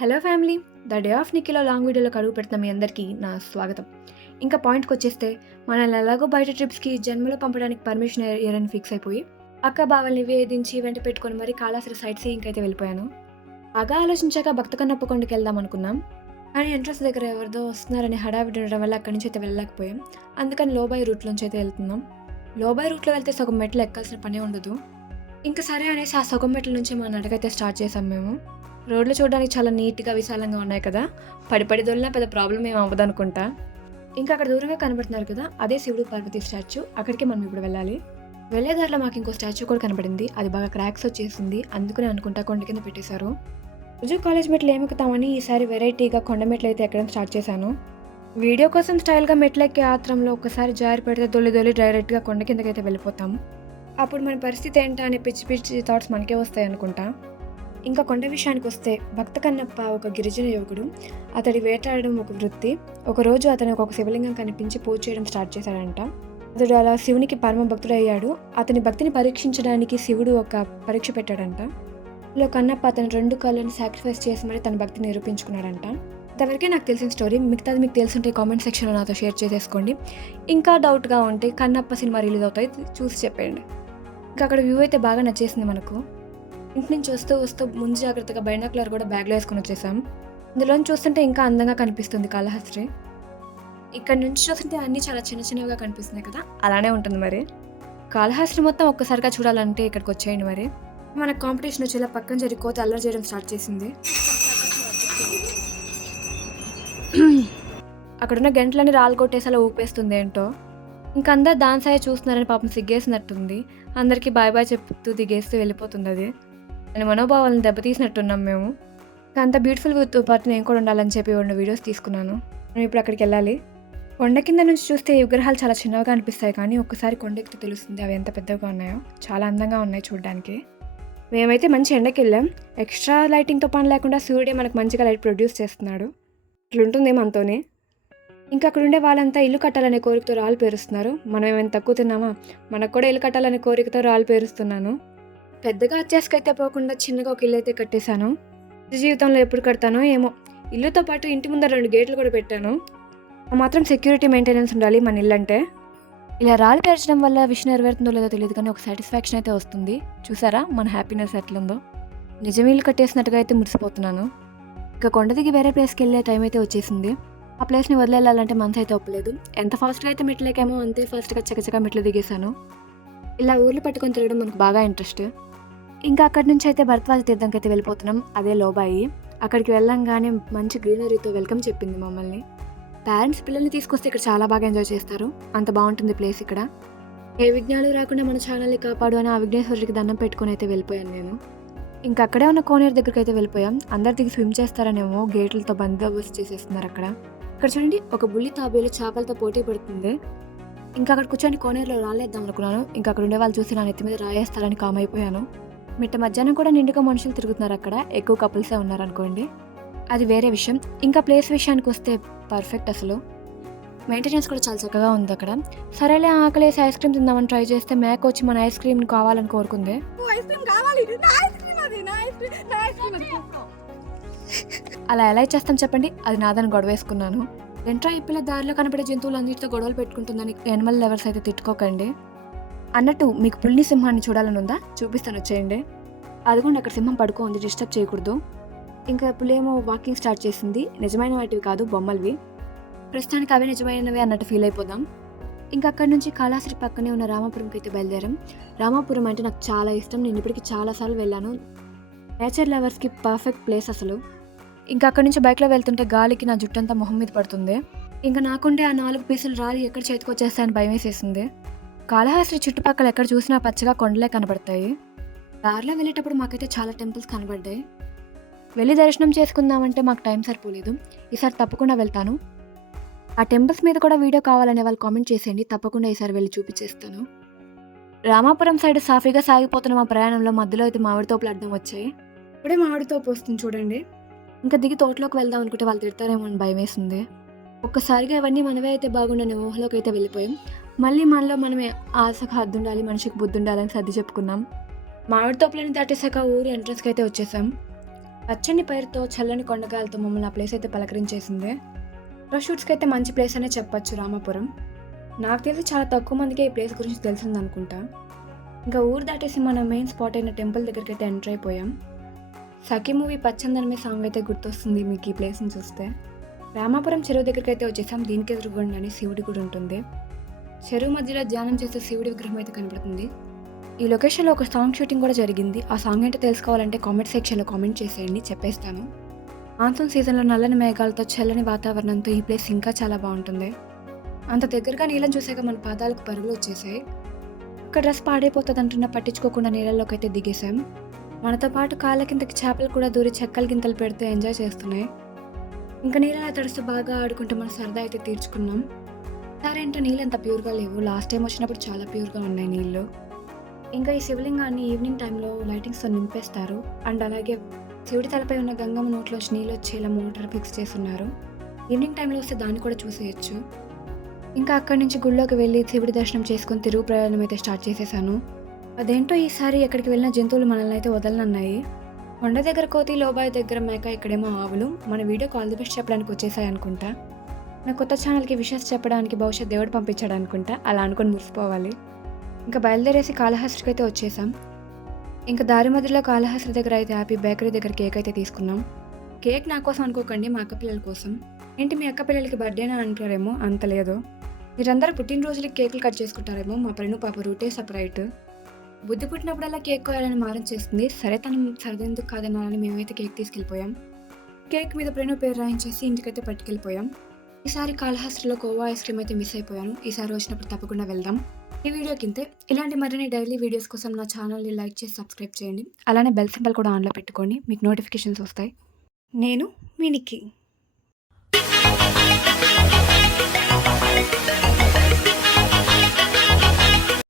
Hello family the day of నిఖిలో long వీడియోలో కడుగు పెడుతున్న మీ అందరికీ నా స్వాగతం. ఇంకా పాయింట్కి వచ్చేస్తే మనల్ని ఎలాగో బయట ట్రిప్స్కి జన్మలో పంపడానికి పర్మిషన్ ఇయరని ఫిక్స్ అయిపోయి అక్క బావల్ని వేధించి వెంట పెట్టుకొని మరి కాళాసరి సైట్ సీయింగ్ అయితే వెళ్ళిపోయాను. బాగా ఆలోచించాక భక్త కన్నప్ప కొండకి వెళ్దాం అనుకున్నాం. కానీ ఎంట్రన్స్ దగ్గర ఎవరిదో వస్తున్నారని హడావిడి ఉండడం వల్ల అక్కడి నుంచి అయితే వెళ్ళలేకపోయాం. అందుకని లోబాయ్ రూట్లోంచి అయితే వెళ్తున్నాం. లోబాయ్ రూట్లో వెళ్తే సగం మెట్లు ఎక్కాల్సిన పనే ఉండదు. ఇంకా సరే అనేసి ఆ సగం మెట్ల నుంచి మన నడకైతే స్టార్ట్ చేసాం మేము. రోడ్లు చూడడానికి చాలా నీట్గా విశాలంగా ఉన్నాయి కదా. పడి పడి దొల్లినా పెద్ద ప్రాబ్లం ఏం అవ్వదు అనుకుంటా. ఇంకా అక్కడ దూరంగా కనబడుతున్నారు కదా అదే శివుడు పార్వతి స్టాచ్యూ. అక్కడికి మనం ఇప్పుడు వెళ్ళాలి. వెళ్ళే దారిలో మాకు ఇంకో స్టాచ్యూ కూడా కనబడింది. అది బాగా క్రాక్స్ వచ్చేసింది. అందుకనే అనుకుంటా కొండ కింద పెట్టేశారు. రోజు కాలేజ్ మెట్లు ఏమెక్కుతామని ఈసారి వెరైటీగా కొండ మెట్లు అయితే ఎక్కడం స్టార్ట్ చేశాను. వీడియో కోసం స్టైల్గా మెట్లు ఎక్కే ఆత్రంలో ఒకసారి జారి పెడితే దొల్లి దొల్లి డైరెక్ట్గా కొండ కిందకైతే వెళ్ళిపోతాం. అప్పుడు మన పరిస్థితి ఏంటా అనే పిచ్చి పిచ్చి థాట్స్ మనకే వస్తాయి అనుకుంటా ఇంకా కొండ విషయానికి వస్తే భక్త కన్నప్ప ఒక గిరిజన యువకుడు. అతడి వేటాడడం ఒక వృత్తి. ఒకరోజు అతను ఒక శివలింగం కనిపించి పూజ చేయడం స్టార్ట్ చేశాడంట. అతడు అలా శివునికి పరమ భక్తుడయ్యాడు. అతని భక్తిని పరీక్షించడానికి శివుడు ఒక పరీక్ష పెట్టాడంట. లో కన్నప్ప అతని రెండు కళ్ళని సాక్రిఫైస్ చేసి మరి తన భక్తిని నిరూపించుకున్నాడంట. ఇంతవరకే నాకు తెలిసిన స్టోరీ మిగతాది మీకు తెలుసుంటే కామెంట్ సెక్షన్లో నాతో షేర్ చేసేసుకోండి. ఇంకా డౌట్గా ఉంటే కన్నప్ప సినిమా రిలీజ్ అవుతాయి. చూసి చెప్పండి ఇంకా అక్కడ వ్యూ అయితే బాగా నచ్చేసింది మనకు. ఇంటి నుంచి వస్తూ వస్తూ ముందు జాగ్రత్తగా బైనాకులర్ కూడా బ్యాగ్లో వేసుకుని వచ్చేసాం ఇందులో చూస్తుంటే ఇంకా అందంగా కనిపిస్తుంది కాళహస్త్రి. ఇక్కడ నుంచి చూస్తుంటే అన్నీ చాలా చిన్న చిన్నవిగా కనిపిస్తున్నాయి కదా? అలానే ఉంటుంది మరి. కాళహస్త్రి మొత్తం ఒక్కసారిగా చూడాలంటే ఇక్కడికి వచ్చేయండి మరి. మన కాంపిటీషన్ వచ్చేలా పక్కన జరిగి కోత అల్లరి చేయడం స్టార్ట్ చేసింది. అక్కడున్న గంటలని రాళ్ళు కొట్టేసి అలా ఊపేస్తుంది ఏంటో. ఇంకా అందరు దాని సాయ చూస్తున్నారని పాపం సిగ్గేసినట్టుంది. అందరికీ బాయ్ బాయ్ చెప్తూ దిగేస్తూ వెళ్ళిపోతుంది అది. దాని మనోభావాలను దెబ్బతీసినట్టున్నాం మేము. అంత బ్యూటిఫుల్ విత్ పాటు నేను కూడా ఉండాలని చెప్పి రెండు వీడియోస్ తీసుకున్నాను. మేము ఇప్పుడు అక్కడికి వెళ్ళాలి. కొండ కింద నుంచి చూస్తే ఈ విగ్రహాలు చాలా చిన్నగా అనిపిస్తాయి కానీ ఒక్కసారి కొండెక్కితే తెలుస్తుంది అవి ఎంత పెద్దగా ఉన్నాయో. చాలా అందంగా ఉన్నాయి చూడడానికి. మేమైతే మంచి ఎండకి వెళ్ళాం. ఎక్స్ట్రా లైటింగ్తో పని లేకుండా సూర్యుడే మనకు మంచిగా లైట్ ప్రొడ్యూస్ చేస్తున్నాడు. ఇట్లుంటుంది మనతోనే ఇంకా అక్కడ ఉండే వాళ్ళంతా ఇల్లు కట్టాలనే కోరికతో రాళ్ళు పేరుస్తున్నారు. మనం ఏమైనా తక్కువ తిన్నామా? మనకు కూడా ఇల్లు కట్టాలనే కోరికతో రాళ్ళు పేరుస్తున్నాను. పెద్దగా అత్యాసకైతే పోకుండా చిన్నగా ఒక ఇల్లు అయితే కట్టేశాను. నిజ జీవితంలో ఎప్పుడు కడతానో ఏమో. ఇల్లుతో పాటు ఇంటి ముందర రెండు గేట్లు కూడా పెట్టాను. మాత్రం సెక్యూరిటీ మెయింటెనెన్స్ ఉండాలి మన ఇల్లు అంటే. ఇలా రాళ్ళు పేర్చడం వల్ల విషయం నెరవేరుతుందో లేదో తెలియదు కానీ ఒక సాటిస్ఫాక్షన్ అయితే వస్తుంది. చూసారా? మన హ్యాపీనెస్ ఎట్లుందో. నిజం ఇల్లు కట్టేసినట్టుగా అయితే మురిసిపోతున్నాను. ఇంకా కొండ దిగి వేరే ప్లేస్కి వెళ్ళే టైం అయితే వచ్చేసింది. ఆ ప్లేస్ని వదిలేయాలంటే మనసు అయితే ఒప్పలేదు. ఎంత ఫాస్ట్గా అయితే మెట్లేకేమో అంతే ఫాస్ట్గా చకచక మెట్లు దిగేశాను. ఇలా ఊర్లు పట్టుకొని తిరగడం మనకు బాగా ఇంట్రెస్ట్ ఇంకా అక్కడి నుంచి అయితే భరద్వాజ తీర్థంకి అయితే వెళ్ళిపోతున్నాం. అదే లోబాయి. అక్కడికి వెళ్ళంగానే మంచి గ్రీనరీతో వెల్కమ్ చెప్పింది మమ్మల్ని. పేరెంట్స్ పిల్లల్ని తీసుకొస్తే ఇక్కడ చాలా బాగా ఎంజాయ్ చేస్తారు. అంత బాగుంటుంది ప్లేస్ ఇక్కడ. ఏ విఘ్నాలు రాకుండా మన ఛానల్ని కాపాడు అని ఆ విఘ్నేశ్వరుడికి దండం పెట్టుకుని అయితే వెళ్ళిపోయాను నేను. ఇంకా అక్కడే ఉన్న కోనేరు దగ్గరికి అయితే వెళ్ళిపోయాం. అందరు దిగి స్విమ్ చేస్తారనేమో గేట్లతో బందోబస్తు చేసేస్తున్నారు అక్కడ. ఇక్కడ చూడండి ఒక బుల్లి తాబేలు చేపలతో పోటీ పడుతుంది. ఇంకా అక్కడ కూర్చొని కోనేరులో రాలేద్దాం అనుకున్నాను. ఇంకా అక్కడ ఉండే వాళ్ళు చూసి నా నెత్తి మీద రాయేస్తారని కామ్ అయిపోయాను. మిట్ట మధ్యాహ్నం కూడా నిండుగా మనుషులు తిరుగుతున్నారు అక్కడ. ఎక్కువ కపుల్సే ఉన్నారు అనుకోండి అది వేరే విషయం. ఇంకా ప్లేస్ విషయానికి వస్తే పర్ఫెక్ట్ అసలు. మెయింటెనెన్స్ కూడా చాలా చక్కగా ఉంది అక్కడ. సరేలే ఆకలేసి ఐస్ క్రీమ్ తిందామని ట్రై చేస్తే మేక వచ్చి మన ఐస్ క్రీమ్ కావాలని కోరుకుంది. అలా ఎలా ఇచ్చేస్తాం చెప్పండి? అది నాదని గొడవ వేసుకున్నాను ఎంట్రా ఈ పిల్ల దారిలో కనపడే జంతువులన్నిటితో గొడవలు పెట్టుకుంటుందని యానిమల్ లవర్స్ అయితే తిట్టుకోకండి. అన్నట్టు మీకు పుల్లి సింహాన్ని చూడాలని ఉందా? చూపిస్తాను వచ్చేయండి. అదిగోండి అక్కడ సింహం పడుకో ఉంది డిస్టర్బ్ చేయకూడదు. ఇంకా పులేమో వాకింగ్ స్టార్ట్ చేసింది. నిజమైన వాటివి కాదు బొమ్మలవి. ప్రస్తుతానికి అవే నిజమైనవి అన్నట్టు ఫీల్ అయిపోదాం. ఇంకా అక్కడి నుంచి కాళాశ్రీ పక్కనే ఉన్న రామాపురంకి అయితే బయలుదేరాం. రామాపురం అంటే నాకు చాలా ఇష్టం. నేను ఇప్పటికి చాలాసార్లు వెళ్ళాను. నేచర్ లవర్స్కి పర్ఫెక్ట్ ప్లేస్ అసలు. ఇంకా అక్కడి నుంచి బైక్లో వెళ్తుంటే గాలికి నా జుట్టంతా మొహం మీద పడుతుంది. ఇంకా నాకుండే ఆ నాలుగు పీసులు రాలి ఎక్కడ చేతికొచ్చేస్తాయని భయం వేసేసింది. కాళహస్త్రి చుట్టుపక్కల ఎక్కడ చూసినా పచ్చగా కొండలే కనబడతాయి. దారిలో వెళ్ళేటప్పుడు మాకైతే చాలా టెంపుల్స్ కనబడ్డాయి. వెళ్ళి దర్శనం చేసుకుందామంటే మాకు టైం సరిపోలేదు. ఈసారి తప్పకుండా వెళ్తాను. ఆ టెంపుల్స్ మీద కూడా వీడియో కావాలనే వాళ్ళు కామెంట్ చేసేయండి. తప్పకుండా ఈసారి వెళ్ళి చూపించేస్తాను. రామాపురం సైడ్ సాఫీగా సాగిపోతున్న మా ప్రయాణంలో మధ్యలో అయితే మామిడి తోపులు అడ్డం వచ్చాయి. ఇప్పుడే మామిడి తోపు వస్తుంది చూడండి. ఇంకా దిగి తోటలోకి వెళ్దాం అనుకుంటే వాళ్ళు తిడతారేమో అని భయం వేసింది ఒక్కసారిగా ఇవన్నీ మనవే అయితే బాగుండని ఊహలోకి అయితే వెళ్ళిపోయాం. మళ్ళీ మనలో మనమే ఆశకు హద్దు ఉండాలి మనిషికి బుద్ధి ఉండాలని సర్ది చెప్పుకున్నాం. మామిడి తోపులను దాటేశాక ఊరి ఎంట్రన్స్కి అయితే వచ్చేసాం. పచ్చని పైరుతో చల్లని కొండకాయలతో మమ్మల్ని ఆ ప్లేస్ అయితే పలకరించేసింది. షూట్స్కి అయితే మంచి ప్లేస్ అనే చెప్పొచ్చు రామాపురం. నాకు తెలిసి చాలా తక్కువ మందికి ఈ ప్లేస్ గురించి తెలిసింది అనుకుంటా ఇంకా ఊరు దాటేసి మన మెయిన్ స్పాట్ అయిన టెంపుల్ దగ్గరికి అయితే ఎంటర్ అయిపోయాం. సఖీ మూవీ పచ్చందనమే సాంగ్ అయితే గుర్తొస్తుంది మీకు ఈ ప్లేస్ని చూస్తే. రామాపురం చెరువు దగ్గరికి అయితే వచ్చేసాం. దీనికి ఎదురుగుండానే శివుడి గుడి ఉంటుంది. చెరువు మధ్యలో ధ్యానం చేసే శివుడి విగ్రహం అయితే కనబడుతుంది ఈ లొకేషన్లో ఒక సాంగ్ షూటింగ్ కూడా జరిగింది. ఆ సాంగ్ ఏంటో తెలుసుకోవాలంటే కామెంట్ సెక్షన్లో కామెంట్ చేసేయండి. చెప్పేస్తాను. మాన్సూన్ సీజన్లో నల్లని మేఘాలతో చల్లని వాతావరణంతో ఈ ప్లేస్ ఇంకా చాలా బాగుంటుంది. అంత దగ్గరగా నీళ్ళని చూసాక మన పాదాలకు పరుగులు వచ్చేసాయి. ఇక్కడ డ్రెస్ పాడైపోతుంది అంటున్నా పట్టించుకోకుండా నీళ్ళలోకి అయితే దిగేశాం. మనతో పాటు కాళ్ళ కిందకి చేపలు కూడా దూరి చెక్కల గింతలు పెడుతూ ఎంజాయ్ చేస్తున్నాయి. ఇంకా నీళ్ళని తడుస్తూ బాగా ఆడుకుంటూ మన సరదా అయితే తీర్చుకున్నాం. సరే ఏంటో నీళ్ళు అంత ప్యూర్గా లేవు. లాస్ట్ టైం వచ్చినప్పుడు చాలా ప్యూర్గా ఉన్నాయి నీళ్ళు. ఇంకా ఈ శివలింగాన్ని ఈవినింగ్ టైంలో లైటింగ్స్తో నింపేస్తారు. అండ్ అలాగే శివుడి తలపై ఉన్న గంగమ్మ నోట్లో వచ్చి నీళ్ళు వచ్చేలా మోటార్ ఫిక్స్ చేస్తున్నారు. ఈవినింగ్ టైంలో వస్తే దాన్ని కూడా చూసేయచ్చు. ఇంకా అక్కడి నుంచి గుళ్ళోకి వెళ్ళి శివుడి దర్శనం చేసుకుని తిరుగు ప్రయాణం అయితే స్టార్ట్ చేసేసాను. అదేంటో ఈసారి ఎక్కడికి వెళ్ళిన జంతువులు మనల్ని అయితే వదలనన్నాయి. కొండ దగ్గర కోతి లోబాయ్ దగ్గర మేక ఇక్కడేమో ఆవులు. మన వీడియో కాల్ ది బెస్ట్ చెప్పడానికి వచ్చేసాయి అనుకుంటా. నా కొత్త ఛానల్కి విషెస్ చెప్పడానికి బహుశా దేవుడు పంపించాడు అనుకుంటా అలా అనుకొని మురిసిపోవాలి. ఇంకా బయలుదేరేసి కాళహస్తికి అయితే వచ్చేసాం. ఇంకా దారి మధ్యలో కాళహస్తి దగ్గర అయితే ఆపి బేకరీ దగ్గర కేక్ అయితే తీసుకున్నాం. కేక్ నా కోసం అనుకోకండి మా అక్క పిల్లల కోసం. ఏంటి మీ అక్క పిల్లలకి బర్త్డేనా అంటారేమో అంత లేదు. మీరందరూ పుట్టినరోజులకి కేకులు కట్ చేసుకుంటారేమో? మా ప్రేణు పాప రూటే సపరేట్. బుద్ధి పుట్టినప్పుడల్లా కేక్ కోయాలని మారం చేస్తుంది. సరే తను సరదెందుకు కాదనాలని మేమైతే కేక్ తీసుకెళ్ళిపోయాం. కేక్ మీద ప్రేణు పేరు రాయించేసి ఇంటికైతే పట్టుకెళ్ళిపోయాం. ఈసారి కాళహస్తిలో కోవా ఐస్ క్రీమ్ అయితే మిస్ అయిపోయాను. ఈసారి వచ్చినప్పుడు తప్పకుండా వెళ్దాం. ఈ వీడియో కింద ఇలాంటి మరిన్ని డైలీ వీడియోస్ కోసం నా ఛానల్ని లైక్ చేసి సబ్స్క్రైబ్ చేయండి. అలానే బెల్ సింబల్ కూడా ఆన్లో పెట్టుకోండి. మీకు నోటిఫికేషన్స్ వస్తాయి. నేను మీ నిక్కి.